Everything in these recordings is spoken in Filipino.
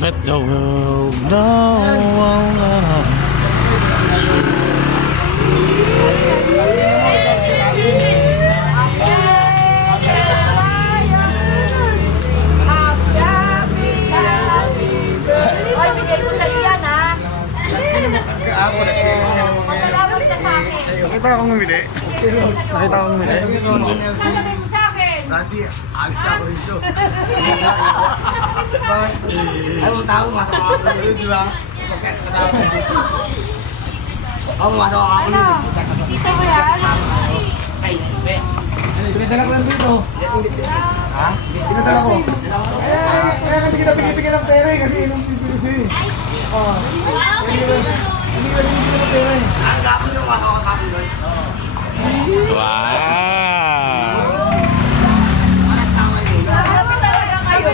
Let the world know. Nakita akong bumili. Nakita akong bumili. Sasabihin mo sa akin. Dati, alis na ako rito. Ay, tao, masama ako rito, di ba? Oo, masama ako rito. Dito ko yan. Pinadala ko lang dito. Ha? Pinadala ko. Kaya hindi kita bigyan ng pera kasi inong pipilis eh. Oo. Hindi ka bigyan ng pera eh. Ang gapon yung masama sa akin doon. Wow! Marami talaga kayo.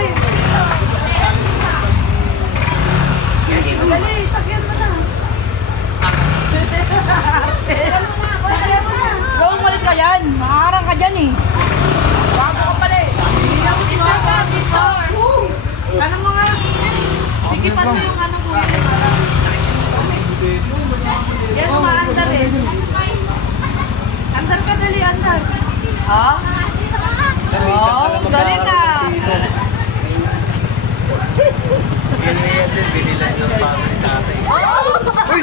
Dali, sakyan mo na. Sakyan mo na. Kung umalis ka yan, maharang ka dyan eh. Bago ka pala eh. Victor ba? Victor. Ano mo nga? Sikipan mo yung ano ko yun. Yan, umaandar eh. Andar ka, dali, andar. Ha? Oo, dali na. Binili yan din, binilan ng pamilya tatay. Uy!